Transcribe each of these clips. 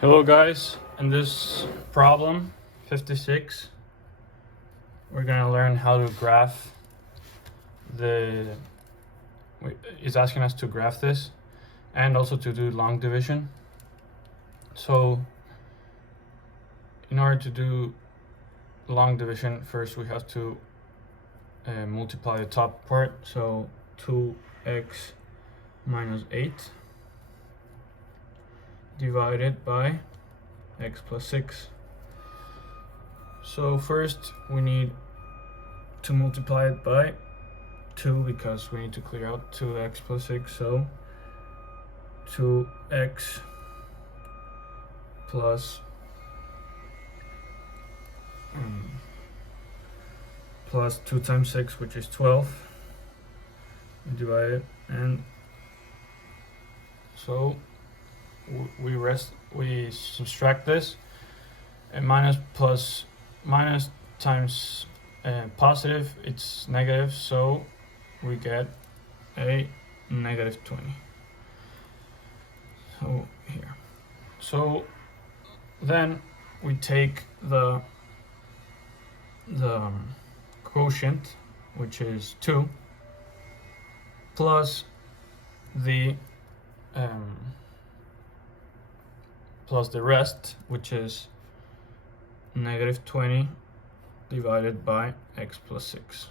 Hello guys, in this problem 56 we're gonna learn how to graph it's asking us to graph this and also to do long division. So in order to do long division, first we have to multiply the top part, so 2x minus 8 divided by x plus 6. So first we need to multiply it by 2 because we need to clear out 2x plus 6, so 2x plus 2 times 6, which is 12, divided, and so we subtract this, and minus times positive, it's negative, so we get a negative 20. So here, so then we take the quotient, which is 2, plus the rest, which is negative 20 divided by x plus 6.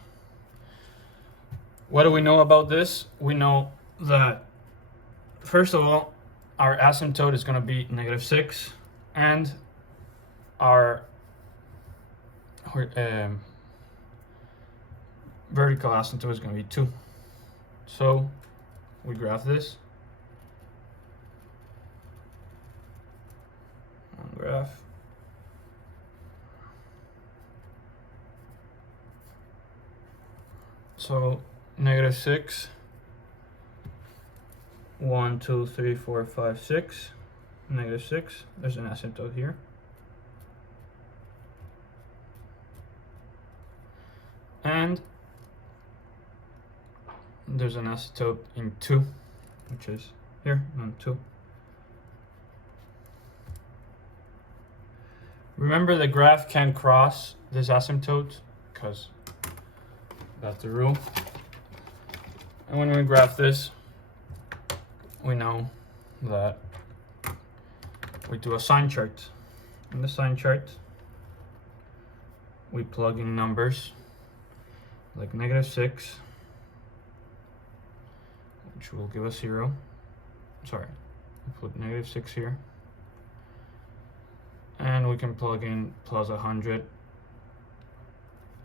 What do we know about this? We know that, first of all, our asymptote is going to be negative 6, and our vertical asymptote is going to be 2. So we graph this. Graph. So negative 6, 1, 2, 3, 4, 5, 6, negative 6. There's an asymptote here. And there's an asymptote in 2, which is here, and 2. Remember, the graph can cross this asymptote because that's the rule. And when we graph this, we know that we do a sign chart. In the sign chart, we plug in numbers like negative 6, which will give us 0. Sorry, we put negative 6 here. And we can plug in plus 100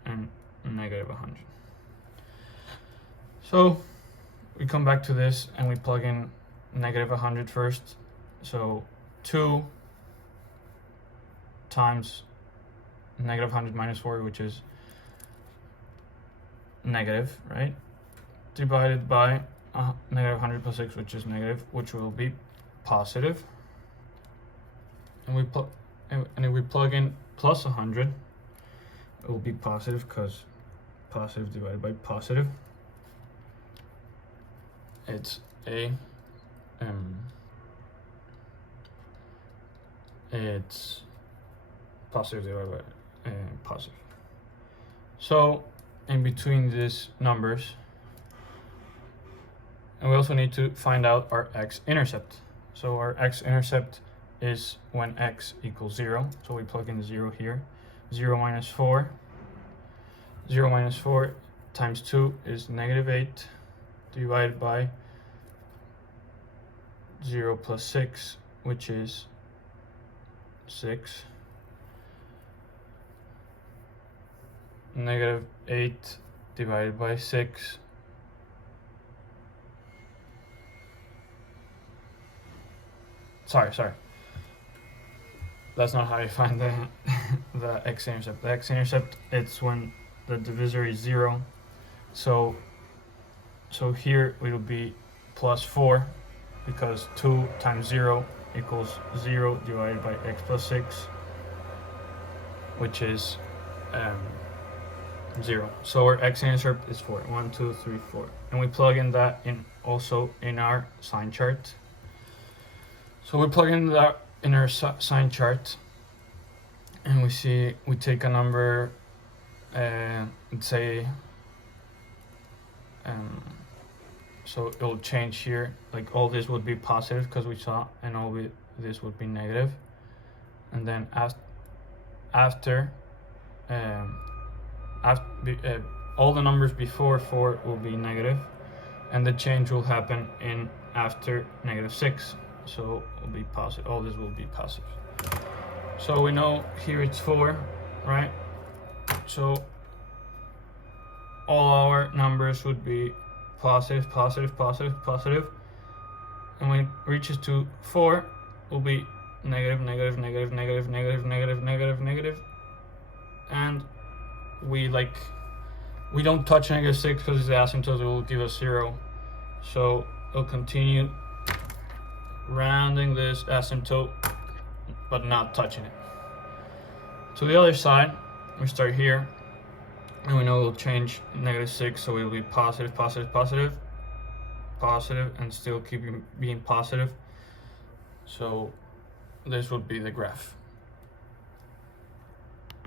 and negative 100. So we come back to this and we plug in negative 100 first. So 2 times negative 100 minus 4, which is negative, right? Divided by negative 100 plus 6, which is negative, which will be positive. And if we plug in plus 100, it will be positive because positive divided by positive. It's it's positive divided by positive. So in between these numbers, and we also need to find out our x-intercept. So our x-intercept is when x equals 0. So we plug in 0 here. 0 minus 4. 0 minus 4 times 2 is negative 8 divided by 0 plus 6, which is 6. Negative 8 divided by 6. Sorry. That's not how you find the x-intercept. The x-intercept, it's when the divisor is 0. So here it will be plus 4 because 2 times 0 equals 0 divided by x plus 6, which is 0. So our x-intercept is 4. 1, 2, 3, 4. And we plug in that in also in our sign chart. So we plug in in our sine chart, and we take a number, let's say, so it'll change here, like all this would be positive because we saw, and all this would be negative, and then after all the numbers before 4 will be negative, and the change will happen in after -6, so it'll be positive. All this will be positive. So we know here it's 4, right? So all our numbers would be positive, positive, positive, positive, and when it reaches to 4, will be negative, negative, negative, negative, negative, negative, negative, negative, and we don't touch -6 because it's the asymptote. It will give us 0, so it'll continue rounding this asymptote but not touching it. To the other side, we start here, and we know it'll change -6, so it'll be positive, positive, positive, positive, and still keep being positive. So this would be the graph.